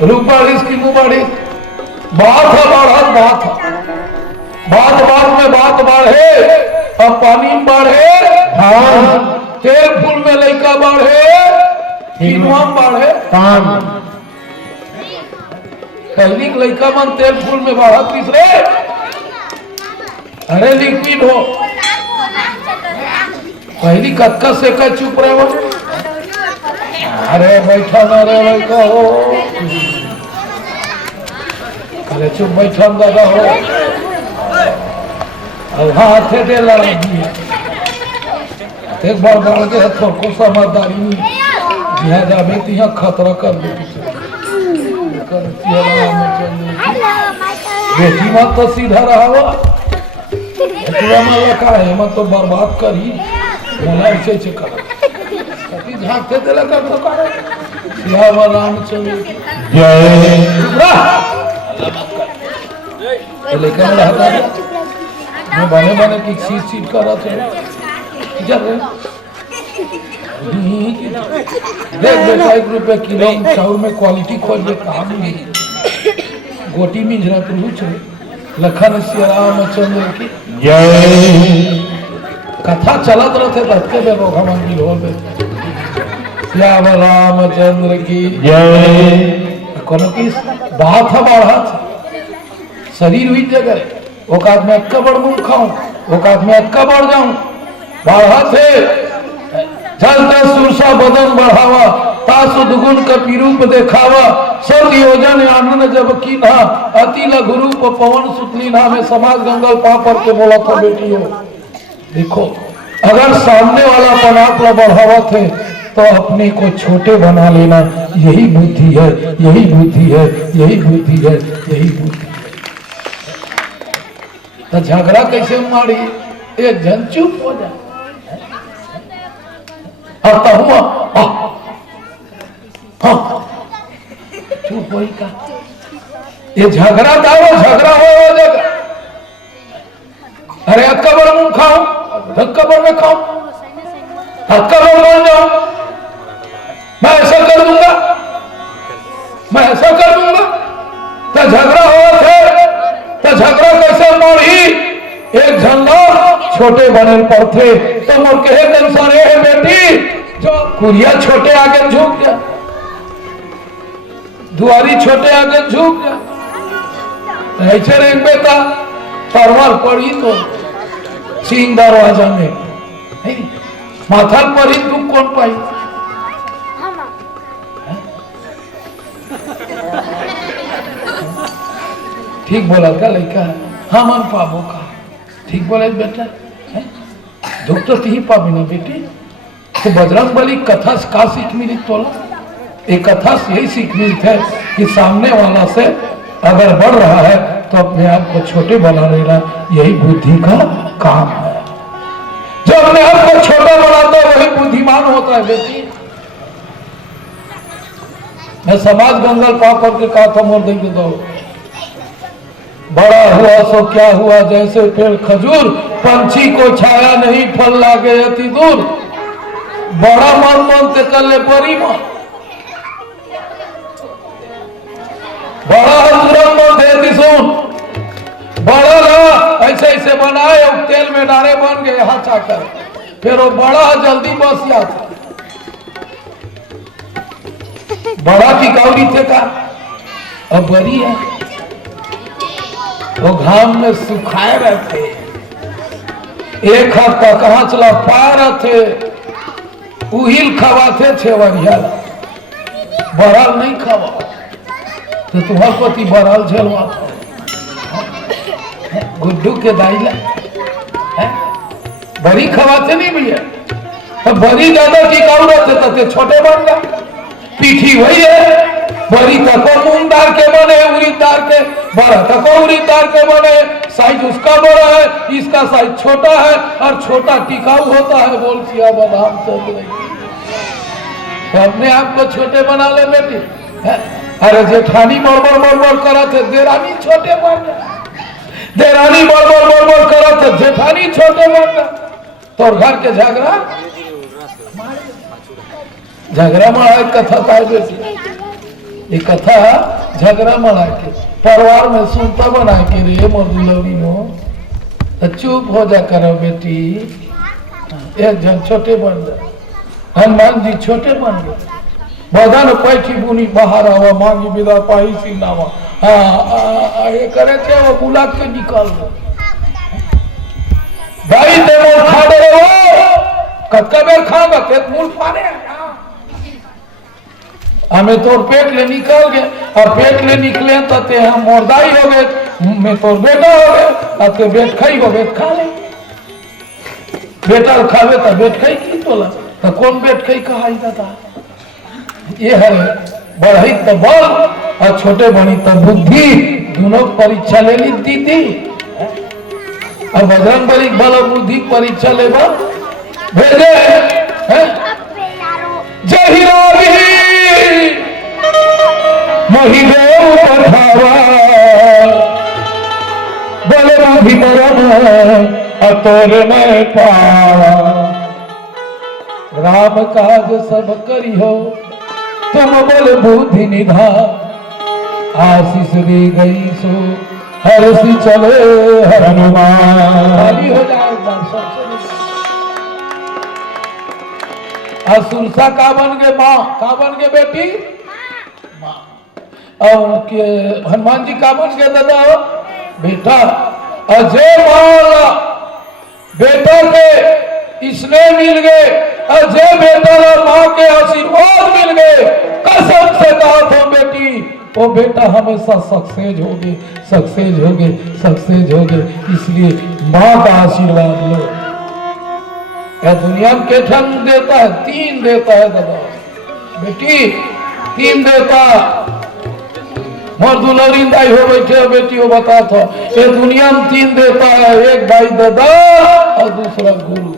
रूप बारिश की मुंह बारिश बात है बढ़त बात है बात बात में बात बढ़े अब पानी में बढ़े तेल फूल में लइका बढ़े किनुआ में बढ़े कहली लइका मन तेल फूल में बढ़ा तीसरे अरे लिक्विड हो पहली कत्का से का चुप रहे वो अरे बैठा ना रे लइका हो अरे चुप बैठा दादा हो अब हाथ दे लगी एक बार बढ़ के हथों को समझदारी नहीं यहाँ जाबे तो यहाँ खतरा कर दे बेटी मत तो सीधा रहा लगा है मत तो बर्बाद करी बोला ऐसे ऐसे कर झांकते दे लगा तो कर रामचंद्र लेकिन मैं बने बने की सीट कर रहा था देख बेटा 1 रुपये किलो चाउर में क्वालिटी खोज काम नहीं गोटी में जरा तो लखन श्री रामचंद्र की जय कथा चलत रहते धक्के दे रोगा मंदिर हो श्याम रामचंद्र की जय कोनो की बात है बढ़त शरीर हुई जगह वो काद में अक्का बढ़ मुंह खाऊं वो काद में अक्का बढ़ जाऊं बढ़त है चलता सुरसा बदन बढ़ावा तासु दुगुन का रूप देखावा सब योजन आनंद जब की ना अति लघु रूप पवन सुतली ना में समाज गंगल पापर के बोला था बेटी हो देखो अगर सामने वाला तनाव बढ़ावा थे तो अपने को छोटे बना लेना यही बुद्धि है यही बुद्धि है यही बुद्धि है यही बुद्धि है तो झगड़ा कैसे मारी एक जन चुप हो जाए आता हुआ चुप वही का ये झगड़ा दारो झगड़ा हो जाएगा अरे अक्का बड़ मुंह खाओ धक्का बड़ में खाओ अक्का बड़ बन जाओ मैं ऐसा कर दूंगा मैं ऐसा कर दूंगा तो झगड़ा हो थे तो झगड़ा कैसे मोड़ी एक झंडा छोटे बने पर थे तो मोर कहे कंसारे है बेटी जो कुरिया छोटे आगे झुक गया दुआरी छोटे आगे झुक गया ऐसे रे बेटा परवार पड़ी तो सिंह दरवाजा में माथा पर ही दुख कौन पाई ठीक बोला क्या लड़का हाँ मन पाबो का ठीक बोला बेटा दुख तो ही पाबी ना बेटी तो बजरंग बली कथा का सीख मिली तोला एक कथा से यही सीख मिली है कि सामने वाला से अगर बढ़ रहा है तो अपने आप को छोटे बना लेना यही बुद्धि का काम है जो अपने आप को छोटा बनाता है वही बुद्धिमान होता है बेटी मैं समाज गंगल पा करके कहा था मोर देख दो बड़ा हुआ सो क्या हुआ जैसे पेड़ खजूर पंछी को छाया नहीं फल लागे अति दूर बड़ा मन मन से कर ले बड़ी मन बड़ा तुरंत मन देती सुन बड़ा ना ऐसे ऐसे बनाए और तेल में डाले बन गए हाथ चाकर फिर वो बड़ा जल्दी बस जाता बड़ा की काउरी थे का अब बड़ी है वो घाम में सुखाए रहते एक हफ्ता कहाँ चला पा रहे थे उहिल खवाते थे वरिया बराल नहीं खवा तो तुम्हार पति बराल झलवा गुड्डू के दाइला बड़ी खवाते नहीं भैया तो बड़ी ज्यादा की काउरत थे छोटे बन गए पीठी वही है बड़ी तको मूंगदार के बने उड़ीदार के बड़ा तको उड़ीदार के बने साइज उसका बड़ा है इसका साइज छोटा है और छोटा टिकाऊ होता है बोल किया बदाम चल तो अपने आप को छोटे बना ले बेटी अरे जेठानी बड़बड़ बड़बड़ करा थे देरानी छोटे बन गए देरानी बड़बड़ बड़बड़ करा थे जेठानी छोटे बन गए तो घर के झगड़ा मारा कथा का बेटी ये कथा झगड़ा मना के परिवार में सुनता बना के रे मर्दुलौरी नो तो चुप हो जा करो बेटी। एक जन छोटे बन जाए, हनुमान जी छोटे बन गए, बदन पैठी बुनी बाहर आवा मांगी विदा पाही सिलावा। हाँ ये करे थे वो बुला के निकाल गए। भाई ते मोल खा दे रे वो कत्का बेर खागा ते मूल फारे हमें तोर पेट ले निकल गए और पेट ले निकले तो ते हम मोरदाई हो गए। मैं तोर बेटा हो गए और ते बेट खाई हो बेट खा ले बेटा खावे तो बेट खाई की तोला तो कौन बेट खाई कहा था। ये है बढ़ई तो बल और छोटे बड़ी तो बुद्धि दोनों परीक्षा ले ली दीदी। और बजरंग बली बल और बुद्धि परीक्षा ले भेजे महिदेव पठावा बोले बुद्धि परम अतोर में पावा। राम काज सब करी हो तुम बोले बुद्धि निधा आशीष दे गई सो हर्षि चले हनुमान। खाली हो जाए सुरसा का बन गए माँ का बन गए बेटी माँ। और के हनुमान जी का बन गए दादा बेटा। अजय माला बेटा के स्नेह मिल गए, अजय बेटा और माँ के आशीर्वाद मिल गए। कसम से कहा था बेटी वो बेटा हमेशा सक्सेस होगे सक्सेस होगे सक्सेस होगे। इसलिए माँ का आशीर्वाद लो। क्या दुनिया में के ठन देता है? 3 देता है दादा बेटी 3 देता। मोर दुलौरी दाई हो बैठे बेटी हो बता था ये दुनिया में 3 देता है। एक दाई दादा और दूसरा गुरु।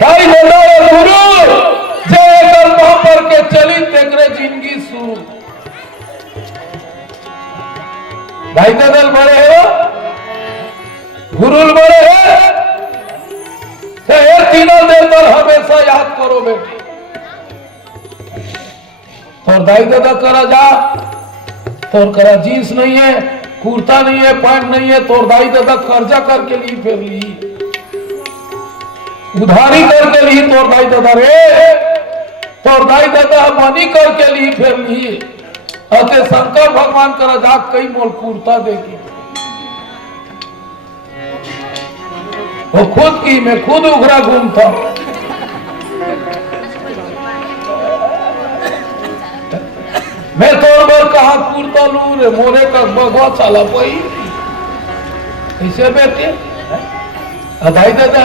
दाई दादा और गुरु जे पर के चली तेरे जिंदगी शुरू। दाई दादा बड़े हो गुरु बड़े है तो ये तीनों देवतर हमेशा याद करो बेटी। तोर दाई दादा करा जा तोर करा जींस नहीं है कुर्ता नहीं है पैंट नहीं है। तोर दाई दादा कर्जा करके ली फिर ली उधारी करके ली तोर दाई दादा रे। तोर दाई दादा मनी करके ली फिर ली। अते शंकर भगवान करा जा कई मोल कुर्ता देगी वो खुद की मैं खुद उघरा घूमता। मैं तोड़ बार कहा कुर्ता लू रे मोरे का बगवा चाला पाई ऐसे बेटे अदाई दादा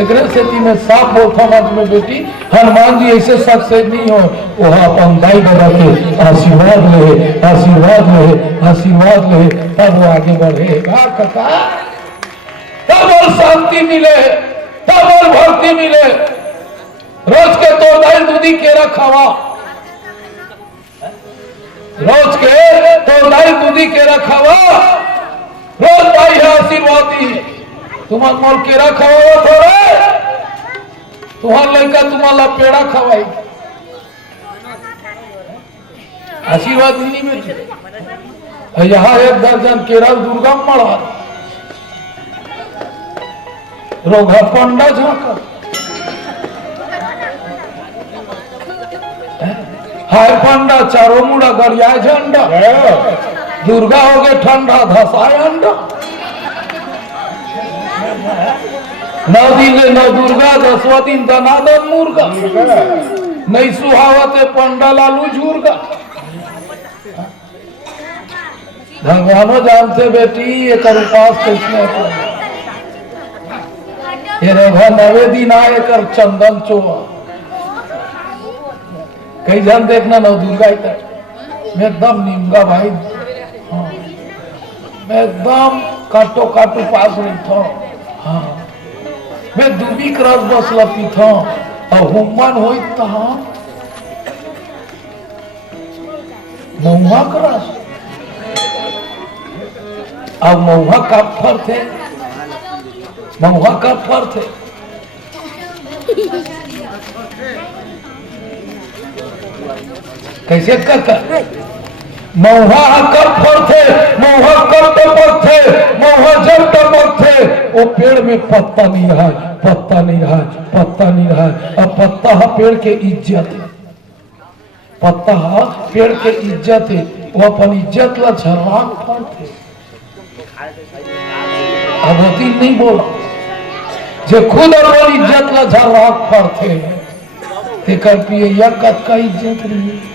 एक स्थिति में साफ बोलता मत में बेटी हनुमान जी ऐसे सक्सेस नहीं हो वो अपन दाई दादा के आशीर्वाद ले आशीर्वाद ले आशीर्वाद ले तब वो आगे बढ़े। कका तब और शांति मिले तब और भक्ति मिले। रोज के तो दाई दूधी केरा खावा रोज के तो दाई दूधी केरा खावा रोज दाई है आशीर्वादी। तुम्हार मोल केरा खावा थोड़े तुम्हार लड़का तुम्हारा पेड़ा खवाई आशीर्वाद नहीं बेटी। यहाँ 1 दर्जन केरा दुर्गा मड़ा रोगा पंडा झाकर हाय पंडा चारों मुड़ा गरिया झंडा दुर्गा हो गए ठंडा धसाए अंडा। 9 दिन ले 9 दुर्गा 10वां दिन दनादन मुर्गा नहीं सुहावते पंडा लालू झुरगा। भगवानो जानते बेटी एक उपास कैसे ये रघा 9 दिन आए कर चंदन चोआ कई जन देखना 9 दुर्गा मैं एकदम निमगा भाई। हाँ मैं एकदम काटो काटो पास रही था। हाँ मैं दूबी क्रॉस बस लपी था और हुमान हो महुआ क्रॉस अब महुआ का फर थे महुआ का फर थे। कैसे काका महुआ कब फरथे, महुआ कब टपकथे, महुआ जब टपकथे वो पेड़ में पत्ता नहीं रहा, पत्ता नहीं रहा, पत्ता नहीं रहा। अब पत्ता है पेड़ के इज्जत है, पत्ता है पेड़ के इज्जत है, वो अपन इज्जत ला झर्राक फरथे। अब वो दिन नहीं बोला जे खुद अपन इज्जत ला झर्राक फरथे ते कर पिए या कद का इज्जत रही है।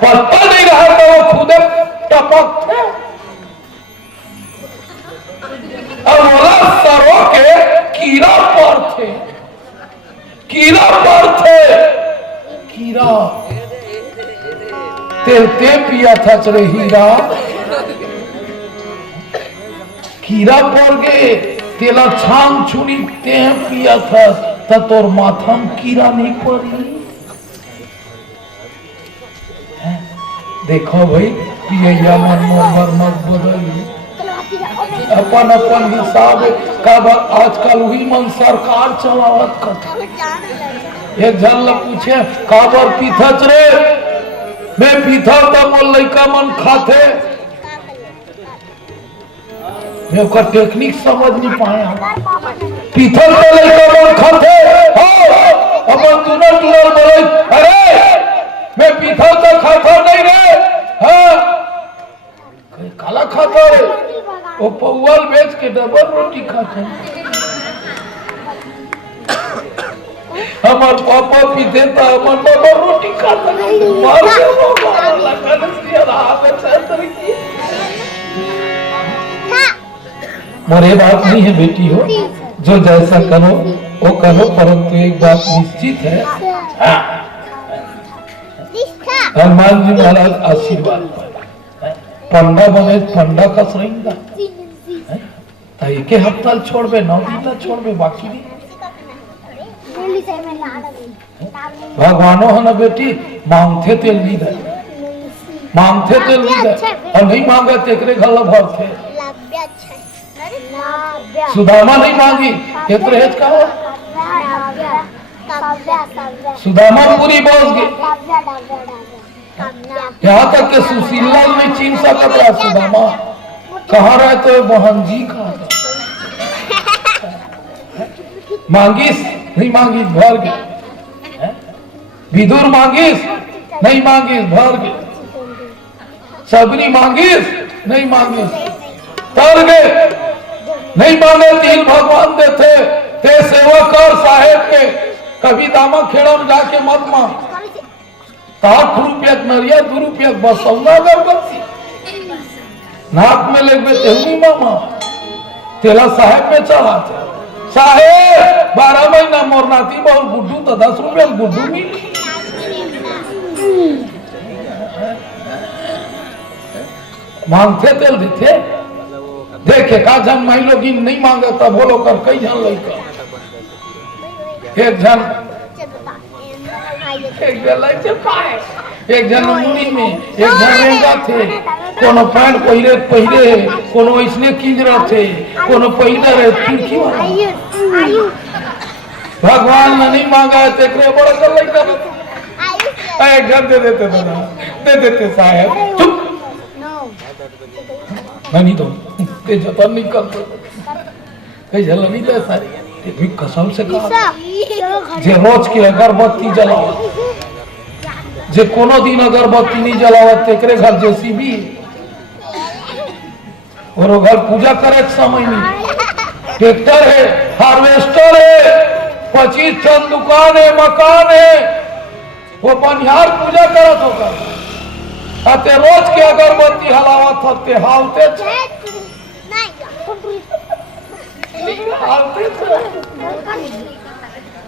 पत्ता नहीं रहा तो वो खुद टपक थे। अब सरों के कीड़ा पर थे, कीड़ा पर थे, कीड़ा ते पिया था चले हीरा, कीड़ा पड़ गए तेला छांग छुनी ते पिया था तोर माथा में कीड़ा नहीं पड़ी। देखो भाई पिया मन मत बदलिए, अपन अपन हिसाब का आजकल वही मन सरकार चलावत कर। एक जन ला पूछे काबर पीथच रे, मैं पीथा तो मोर लइका मन खाते, मैं उसका टेक्निक समझ नहीं पाया। पीथल तो लइका मन खाते अपन दोनों टूरल बोले अरे मैं पीथल तो खाता नहीं रे, हाँ काला खाता रे, वो पौवाल बेच के डबल रोटी खाते। हमार पापा पीते तो हमार डबल रोटी खाता नहीं। मोरे बात नहीं है बेटी हो, जो जैसा करो वो करो, परंतु एक बात निश्चित है हनुमान जी महाराज आशीर्वाद पंडा बने पंडा का सरेंगा एक हफ्ता छोड़बे 9 दिन छोड़बे बाकी नहीं। भगवानो है ना बेटी मांगते तेल नहीं दे, मांगते तेल नहीं दे और नहीं मांगे तेकरे घर भर थे। सुदामा नहीं मांगी तेतरे हेज का हो, सुदामा पूरी बोझ गई, यहाँ तक के सुशीला नहीं चीन सकता है। सुदामा कहाँ रहे तो बहन जी का मांगिस नहीं मांगिस भर गए, विदुर मांगिस नहीं मांगिस भर गए, सबरी मांगिस नहीं मांगिस तर गए, नहीं मांगे तीन भगवान देते ते सेवा कर साहेब के, कभी दामा खेड़ा में जाके मत मांग। 60 रुपया नरिया 2 रुपया बसौना अगरबत्ती नाक में लेके तेहनी मामा तेला साहेब पे चढ़ाते, साहेब 12 महीना मोरनाती बहुत गुड्डू तो 10 रुपया गुड्डू मिली। मांगते तेल देते देखे का जन माई लोग नहीं मांगे तब बोलो कर कई जन लड़का एक जन मुनी में एक जन रेंगा थे, कोनो पैंट पहिरे पहिरे कोनो इसने किंजरा थे, कोनो पहिरा रहे तुर्की वाला। भगवान ने नहीं मांगा है तेकरे बड़ा कर लड़का एक जन दे देते दादा दे देते साहब चुप मैं नहीं दूं ते जतन नहीं करते कई जला नहीं दे सारी ते कसम से कहा जे रोज के अगरबत्ती जलाओ जे कोनो दिन अगरबत्ती नहीं जलावत तेकरे घर जेसीबी और घर पूजा करे समय नहीं ट्रैक्टर है हार्वेस्टर है 25 टन दुकान है मकान है वो बनिहार पूजा करत होगा अते रोज के अगरबत्ती हलावत हते हालते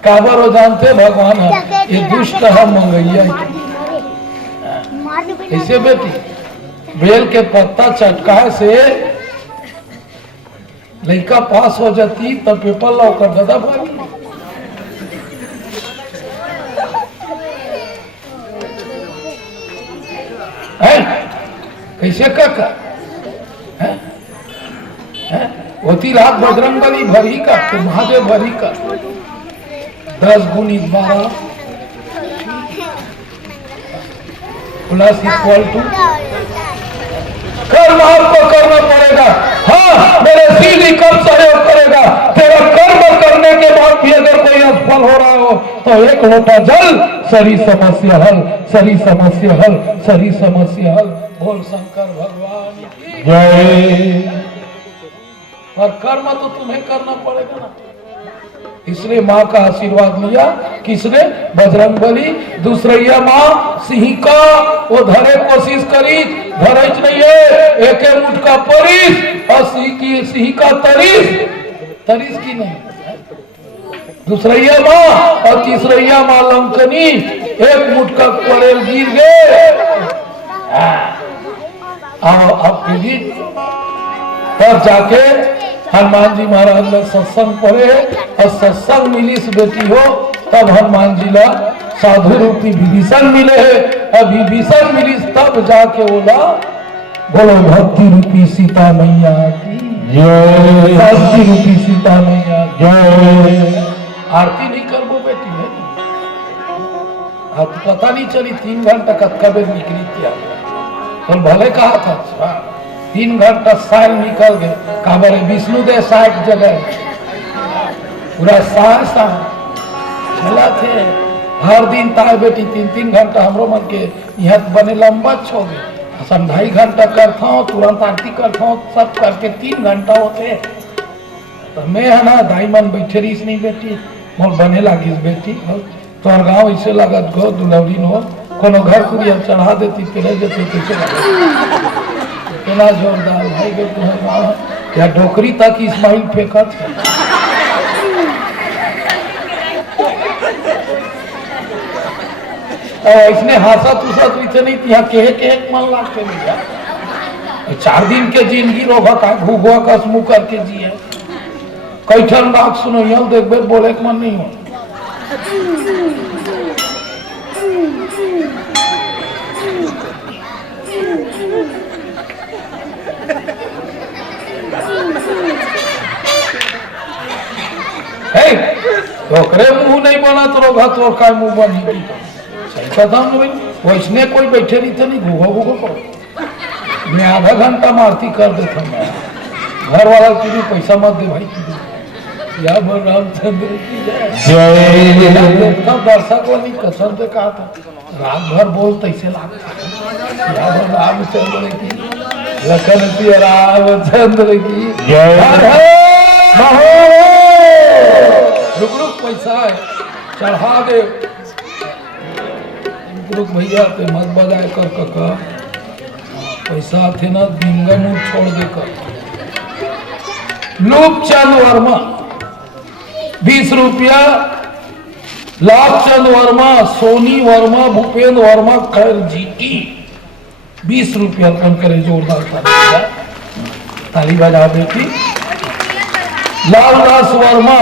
काबर हो जानते भगवान है ये दुष्ट है मंगैया ऐसे बेटी बेल के पत्ता चटकाए से लड़का पास हो जाती तब पेपर लाओ कर दादा भाई कैसे काका होती रात बजरंग बली भरी का तो महादेव भरी का 10 गुणित 12 प्लस इक्वल टू कर्म आपको करना पड़ेगा। हाँ, मेरे सीधी कब सहयोग करेगा? तेरा कर्म करने के बाद भी अगर कोई असफल हो रहा हो तो एक लोटा जल, सारी समस्या हल, सारी समस्या हल, सारी समस्या हल। बोल शंकर भगवान की जय। और कर्म तो तुम्हें करना पड़ेगा ना, इसलिए माँ का आशीर्वाद लिया। किसने? बजरंगबली। दूसरैया माँ सिंह का वो धरे कोशिश करी, धरे नहीं है, एक मुठ का परिस और सिंह का तरीस, तरीस की नहीं। दूसरैया माँ और तीसरैया माँ लंकनी, एक मुठ का परेल गिर गए। आपके बीच तब जाके हनुमान जी महाराज ने सत्संग पढ़े और सत्संग मिली इस बेटी हो, तब हनुमान जी ला साधु रूपी विभीषण मिले है। और विभीषण मिली तब जाके बोला, बोलो भक्ति रूपी सीता मैया की जय, भक्ति रूपी सीता मैया जय। आरती नहीं कर वो बेटी है, अब पता नहीं चली 3 घंटा कब बेर निकली क्या, तो भले कहा था 3 घंटा साल निकल गए। काबर विष्णु दे 60 जगह पूरा साल चला थे। हर दिन ताए बेटी 3-3 घंटा हमरो मन के यहाँ बने लंबा छो गए। 2.5 घंटा करता हूँ, तुरंत आरती करता हूँ, सब करके 3 घंटा होते। तो मैं है ना दाई मन बैठे रही नहीं बेटी, मोर बने लगी बेटी। तो गाँव ऐसे लगत गो दुलौरी हो, कोनो घर कुरिया चढ़ा देती पहले देती कैसे लगा। इतना जोरदार भाई बेटी या डोकरी तक इस्माइल फेंका था। इसने हासा तुसा तो इतने नहीं यहाँ के मन लागते भैया। 4 दिन के जिंदगी रोगा का भूगवा का समूह करके जी है। कई ठन राग सुनो यहाँ देख बे बोले मन नहीं हो। तोकरे मुंह नहीं बना तो रोगा तो का मुंह बनी सही कथा वैसने कोई बैठे रही थे नहीं घूघो घूघो करो। मैं आधा घंटा मारती कर देता मैं, घर वाला की भी पैसा मत दे भाई की या बोल रामचंद्र की जय। दर्शक वाली कसम से कहा था रात भर बोल तैसे लागता या बोल रामचंद्र की लखन सिया रामचंद्र की जय। रुक पैसा है चढ़ा दे, रुक भैया ते मत बजाए कर कका पैसा थे ना बिंगा मुंह छोड़ दे कर। लोकचंद वर्मा 20 रुपया, लाभचंद वर्मा, सोनी वर्मा, भूपेंद्र वर्मा खैर जीटी 20 रुपया अर्पण करे। जोरदार ताली बजा बेटी। लालदास वर्मा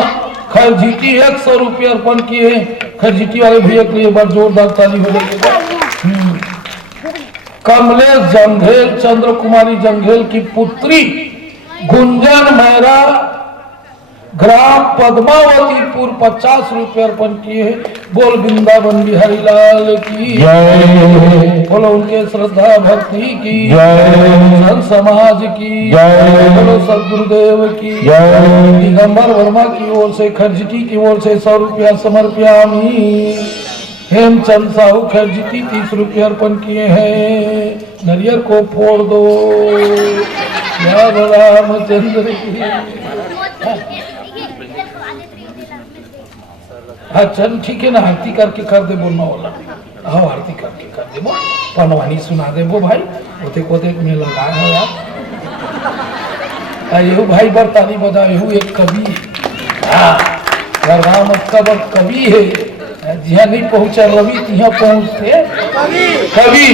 खैर जीटी 100 रुपया अर्पण किए। खैर जीटी वाले भैया के लिए बार जोरदार ताली हो जाएगा। कमलेश जंघेल, चंद्र कुमारी जंघेल की पुत्री गुंजन मेहरा, ग्राम पद्मावतीपुर 50 रुपये अर्पण किए। बोल वृंदावन बिहारी लाल की जय, बोलो उनके श्रद्धा भक्ति की जय, संत समाज की जय, बोलो सदगुरुदेव की जय। दिगंबर वर्मा की ओर से खरजिटी की ओर से 100 रुपया समर्पयामी। हेमचंद साहू खरजिटी 30 रुपये अर्पण किए हैं। नरियर को फोड़ दो या रामचंद्र की। हाँ चल ठीक है ना, आरती करके कर दे बोलना वाला। हाँ आरती करके कर दे वो पनवानी सुना दे वो भाई ओते कोते में लगाए हो यार। यहू भाई बरतानी बजा, यहू एक कवि राम कवि है। जिहा नहीं पहुंचा रवि तिहा पहुंचते कवि।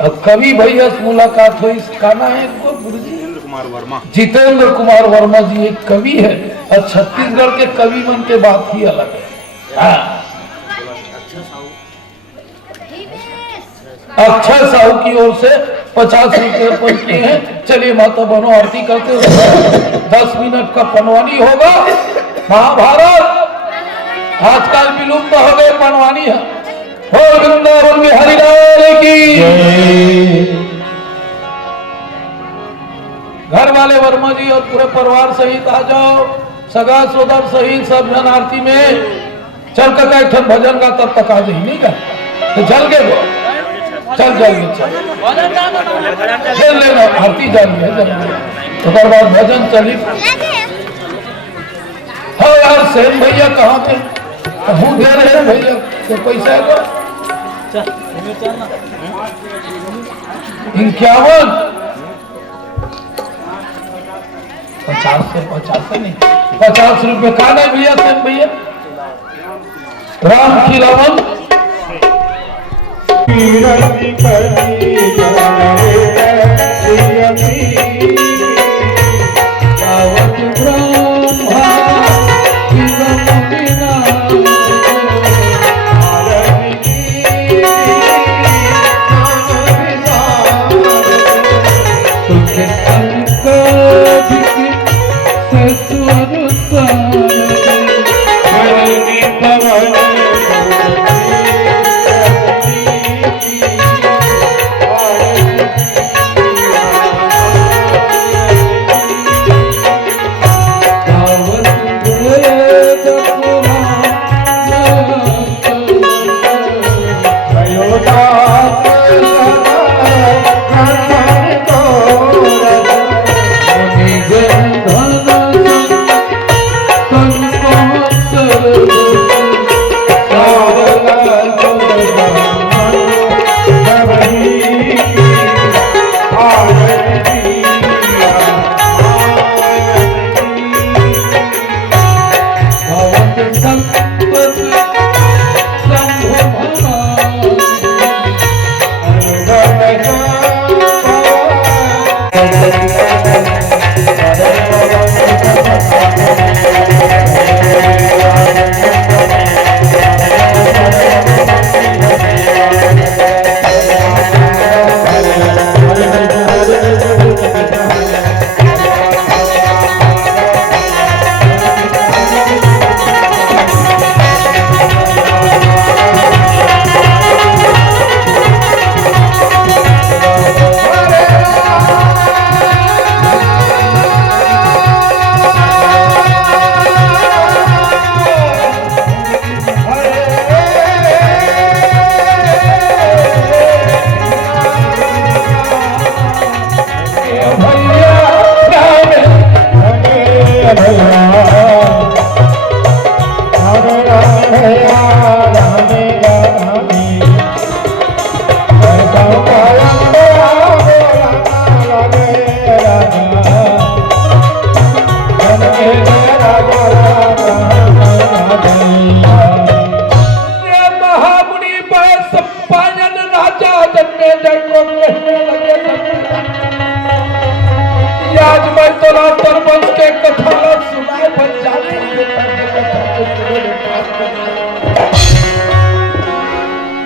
अब कवि भैया से मुलाकात हुई, गाना है जितेंद्र कुमार वर्मा जी एक कवि है और छत्तीसगढ़ के कवि मन के बात ही अलग है। अक्षय साहू की ओर से 50 रुपये अर्पण किए हैं। चलिए माता बहनों आरती करते हुए 10 मिनट का पनवानी होगा। महाभारत आजकल विलुप्त हो गए बनवानी है। हो वृंदावन में हरिलाल की। घर वाले वर्मा जी और पूरे परिवार सहित आ जाओ, सगा सोदर सहित सब जन आरती में चल कर एक भजन का तब तक आ जाए नहीं का तो चल के वो चल जाइए चल लेना आरती जाइए तो बाद भजन चली। हाँ यार सेन भैया कहाँ थे कहूँ दे रहे भैया तो पैसा है तो 51 50 नहीं 50 रुपए का नहीं भैया सेन भैया राम की रावण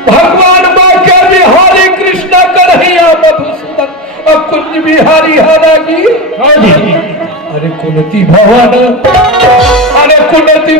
भगवान बाके बिहारी कृष्ण कन्हैया मधुसूदन और कुंज बिहारी हारा की। अरे कुलती भवन अरे कुलती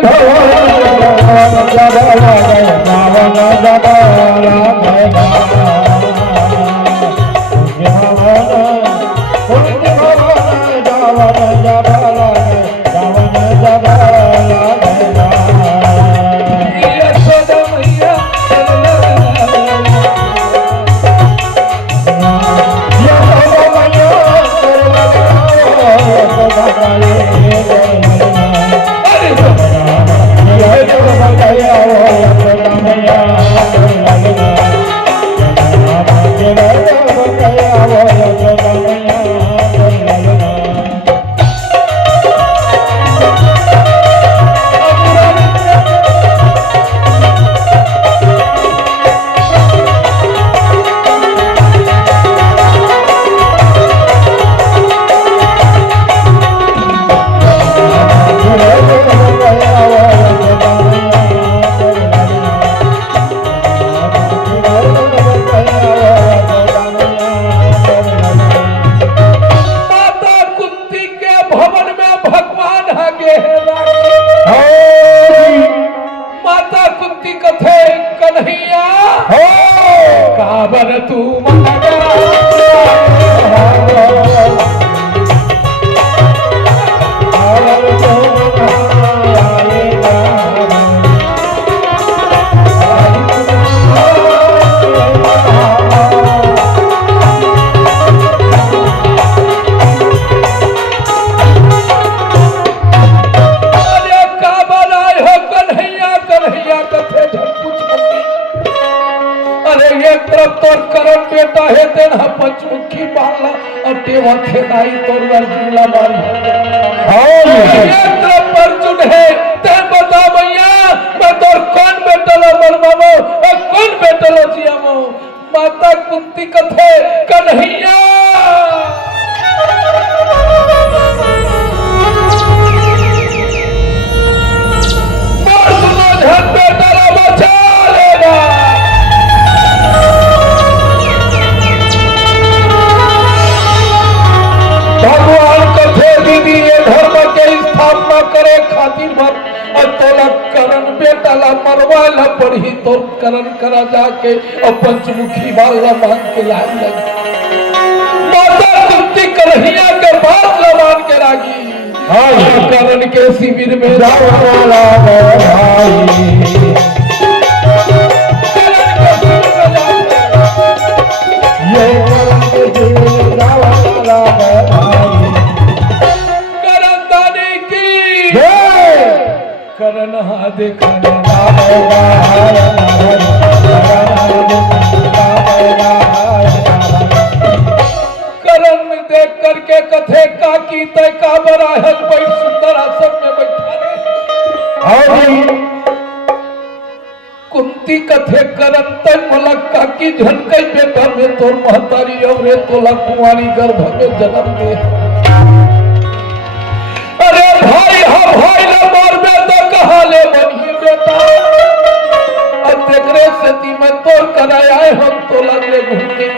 अरे तू मना करण बेटा है तेन पंचमुखी बाला और तेवा खेलाई तोर अर्जुनला मारी एक तरफ अर्जुन है ते बता भैया मैं तोर कौन बेटलो मरवावो और कौन बेटलो जियावो माता कुंती कथे कन्हैया मोर दुनो झट बेटलो बचा लेगा भगवान कथे दीदी ये धर्म के स्थापना करे खातिर भर और तोला करण बेटा ला मरवा ला पढ़ी तो करण करा जाके और पंचमुखी वाला मान के लाई लगी माता कुंती कन्हैया के पास ला मान के रागी करण के शिविर में जाओ करण हा देखने करण देख करके कथे का की तय का बराहल बड़ी सुंदर आसन में बैठा रे कुंती कथे करण तय मलक का की झनकई बेटा में तोर महतारी और तोला कुंवारी गर्भ में जन्म दे अरे भाई हा भाई ले मारबे तो कहां ले बनिए बेटा अब देखरे से ती मैं तोर कराया है हम तो लगले घूमने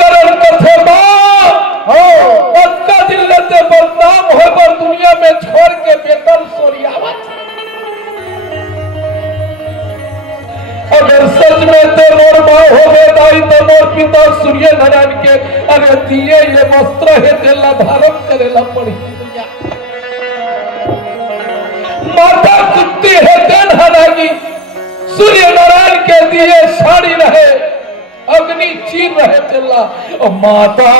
करण कथे बा का दिल लेते बदनाम हो पर दुनिया में छोड़ के बेटल सोरियावत अगर सच में ते मोर मां हो गए दाई तो मोर पिता सूर्य नारायण के अरे दिए ये वस्त्र है तेला धारण करेला पड़ी माता कुत्ती है तेन हरागी सूर्य नारायण के दिए साड़ी रहे अग्नि चीर रहे तेला और माता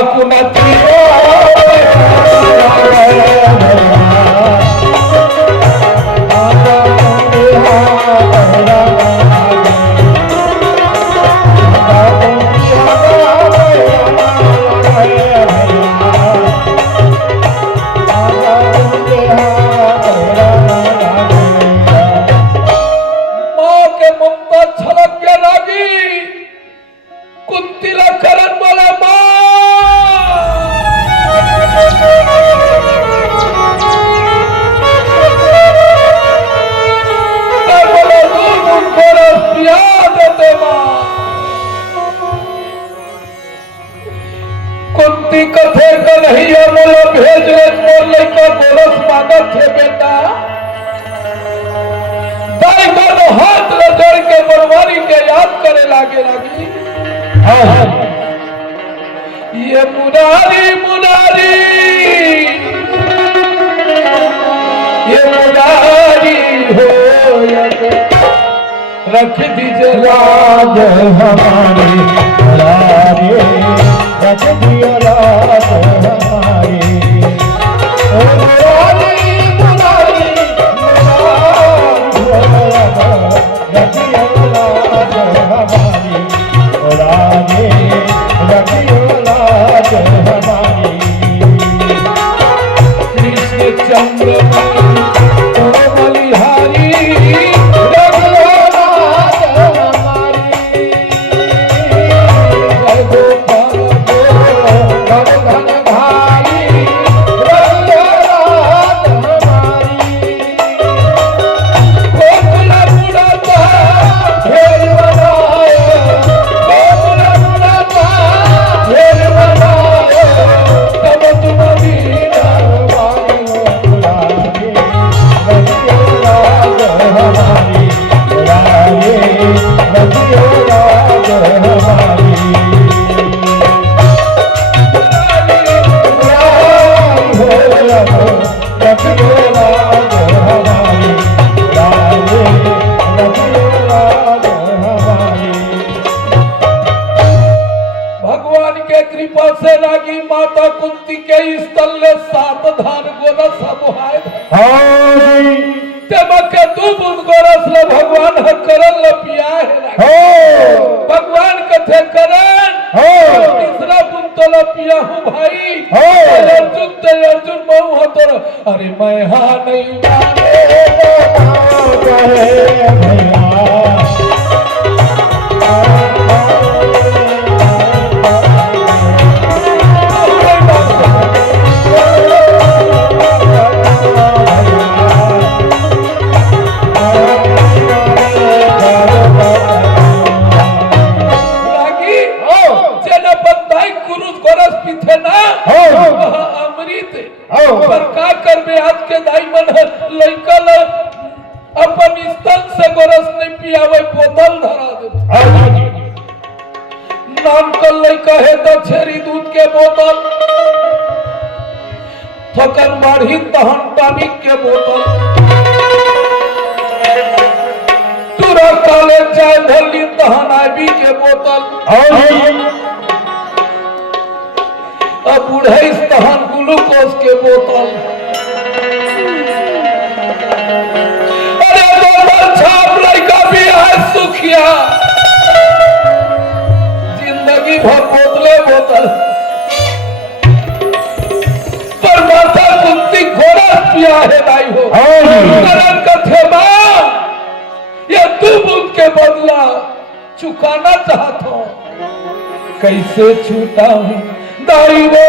कुनती कथे कन्हैया मोला भेज मोर लइका बोलस मांगत है बेटा दाई दोनों हाथ रगड़ के बरवारी के याद करे लागे लगी ये मुरारी मुरारी ये मुरारी हो रख दीजिए लाज हमारी मुरारी रख दिया लाज हमारी मुरारी मुरारी रख दिया लाज हमारी मुरारी रख दिया लाज हमारी कृष्ण चंद्र बलिहारी रखियो लाज हमारी, लागे रखियो लाज हमारी। भगवान के कृपा से लागी माता कुंती के स्थल में 7 धान गोरस बुहाय के 2 बूंद गोरस ले भगवान करल पिया है भगवान कथे करन तीसरा बूंद तो पिया हूँ भाई अर्जुन बहु हो तो अरे मैं हाँ नहीं अपन स्तन से गोरस नहीं पियावे बोतल धरा दे नाम कल कहे तो छेरी दूध के बोतल थकन बढ़ी तहन टॉनिक के बोतल तुरा काले चाय धोली तहन आईबी के बोतल अब बूढ़े तहन ग्लूकोज के बोतल सुखिया जिंदगी भर बोतले बोतल पर माता कुंती घोड़ा पिया है भाई हो करण कथे ये 2 बूंद के बदला चुकाना चाहता हूं कैसे छूटा हूं दाई वो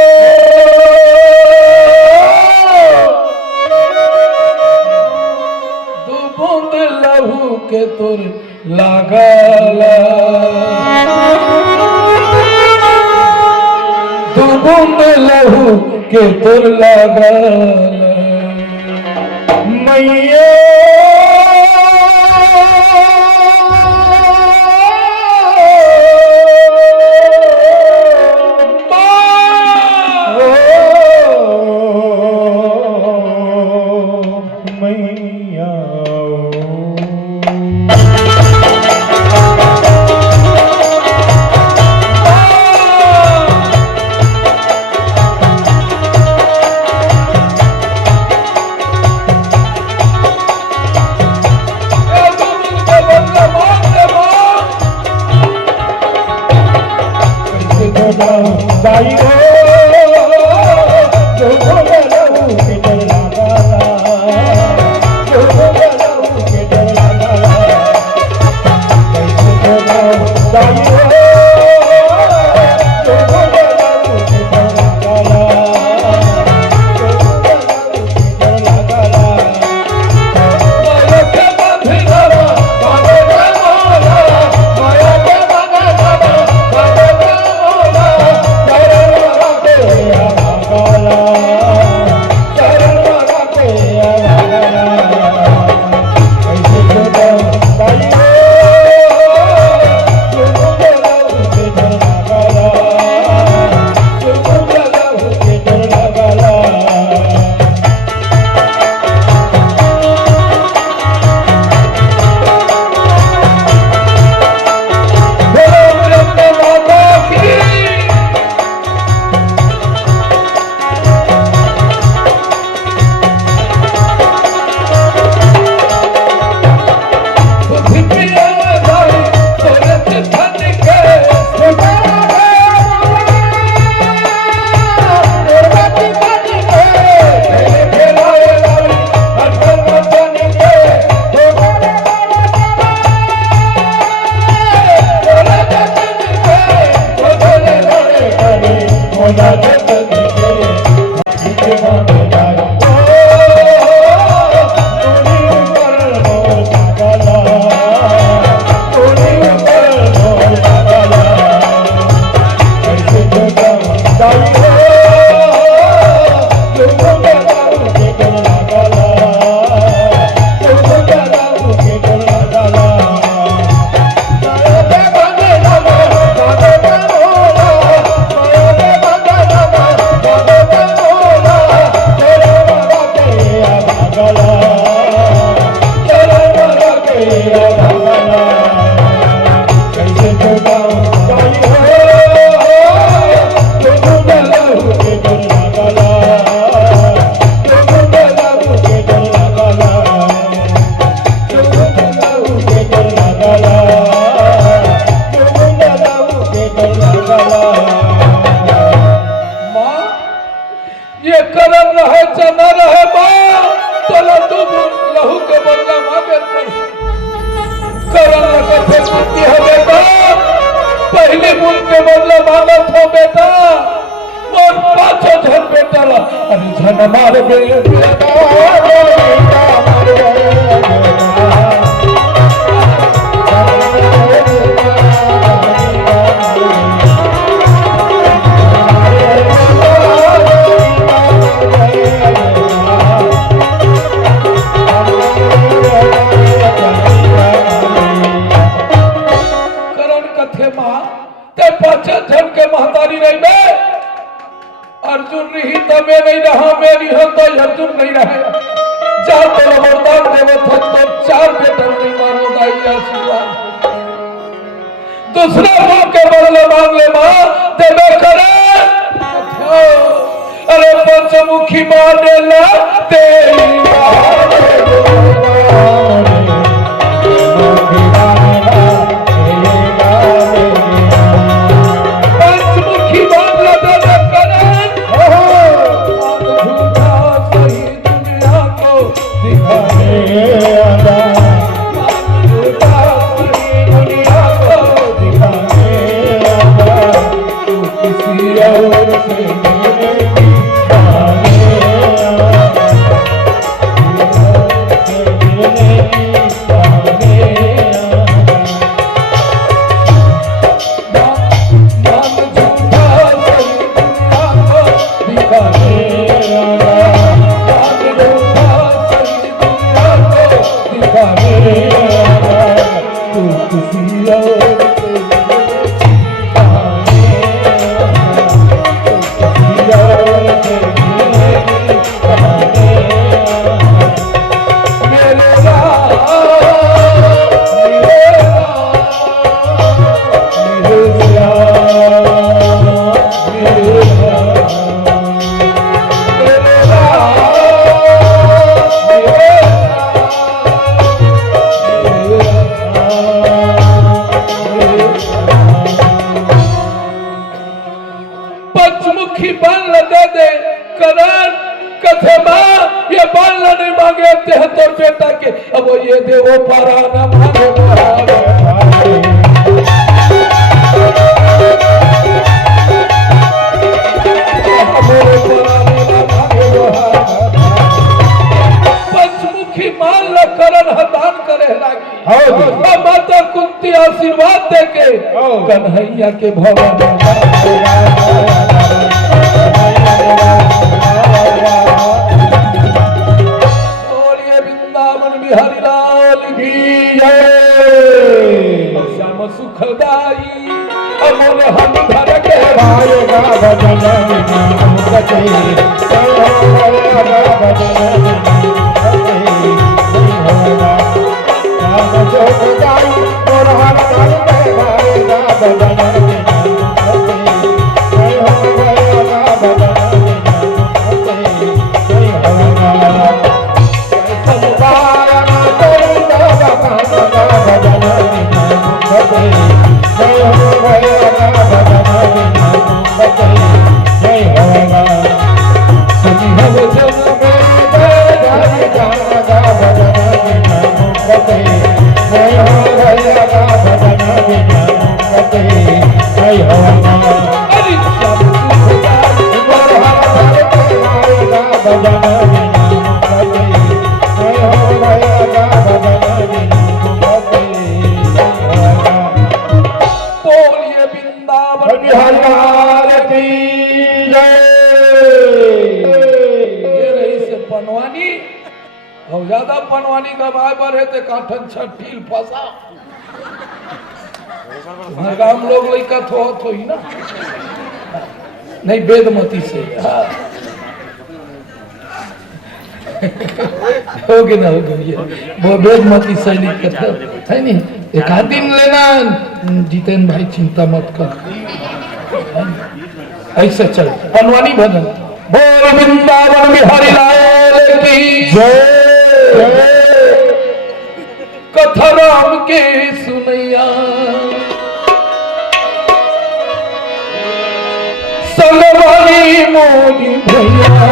2 बूंद लहू के तुर लागला 2 बूंद लहू के तुर लागला मैया दाई हो जो बोला लहू के डर लगाला जो बोला लहू के डर लगाला कैसे बोला दाई हो जो बोला लहू के डर लगाला जो बोला लहू के डर लगाला माया के बांधना बांधे मोला माया के बांधना बांधे मोला के बदला मांगा था बेटा और 5 झन बेटा ला अरे झन मार बेटा महतारी नहीं मैं अर्जुन रही तो मैं नहीं रहा मैं नहीं हो तो अर्जुन नहीं रहे चार तो वरदान देव तो 4 बेटा नहीं मारो दाई आशीर्वाद दूसरा मां के बदले मांग ले मां देवे करे अरे पंचमुखी मां ने ला तेरी बेटा के अब ये देवो पारा न मांगो पंचमुखी मान ल करण हदान करे लागी माता कुंती आशीर्वाद दे के कन्हैया के भवन बिहारी लाल की जय श्याम सुखदाई अमोल हम धर के भाएगा भजन नाम सचे नाम सुखदाई और हम धर के भाएगा भजन ज्यादा पनवानी गवाए पर है ते काठन छठील फसा गांव लोग लइका थो ही ना नहीं वेदमती से हो गया ना हो गया वो वेदमती शैली कथा है नहीं एक आध दिन लेना जितेन भाई चिंता मत कर ऐसे चल पनवानी भजन बोल वृंदावन बिहारी लाल की जय कथा राम के सुनैया संगवारी मोदी भैया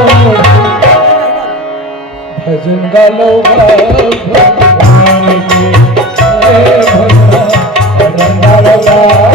भजन गालो भगवान के भजन गालो